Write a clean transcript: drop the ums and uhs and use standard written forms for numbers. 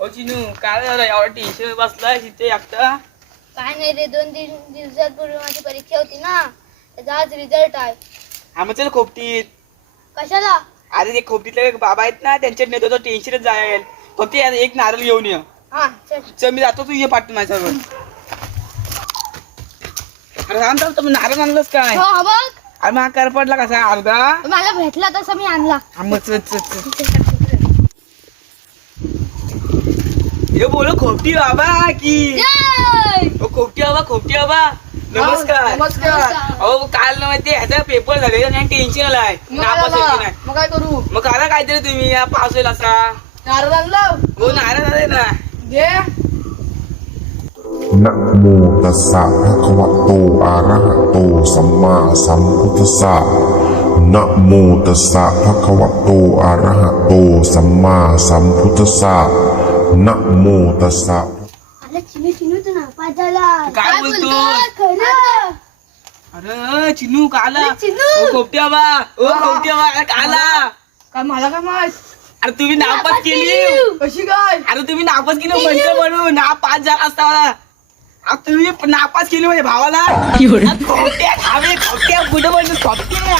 ओ चिनू काय झालं एवढा टेन्शन बसलाय तिथे एकटा? काय नाही रे, 2-3 दिवसांपूर्वी माझी परीक्षा होती ना, त्याचा आज रिझल्ट आहे. हा मग चल खोपटीत. कशाला? अरे ते खोपटीतले बाबा आहेत ना त्यांच्या नेतो टेन्शनच जाईल. फक्त एक नारळ घेऊन ये. हा चल. चल मी जातो, तू ये पाठवून माझ्यासोबत. अरे राम राम, तुम्ही नारळ आणलंस काय? हो हा बघ, अरे मग कर पडला कसा अर्धा? मला भेटला तसा मी आणला. हा मग चल चल चल. हे बोलो खोपटी बाबा की जय! ओ खोपटी बाबा नमस्कार. नमस्कार. अहो काल ना माहिती ह्याचा पेपर झाले आणि टेन्शन आलाय नापास व्हायची नाही. मग काय करू? मग करा काहीतरी तुम्ही या पास होईल असा. नारळ आणलं हो नाराज झाले ना. घे. นะโมตัสสะภะคะวะโตอะระหะโตสัมมาสัมพุทธัสสะนะโมตัสสะภะคะวะโตอะระหะโตสัมมาสัมพุทธัสสะนะโมตัสสะ अरे चिनू चिनू तू नापास झाला. काय बोलतो? खरं? अरे चिनू काला. अरे चिनू. ओ खोपटी बाबा अरे काला. काय मला काय माहित? अरे तुम्ही नापास केली. कशी काय? अरे तुम्ही नापास केली म्हणतो म्हणून नापास झाला असता मला. अरे तुम्ही नापास केली म्हणजे भावाला. खोपट्या कुठं म्हणतो खोपट्या.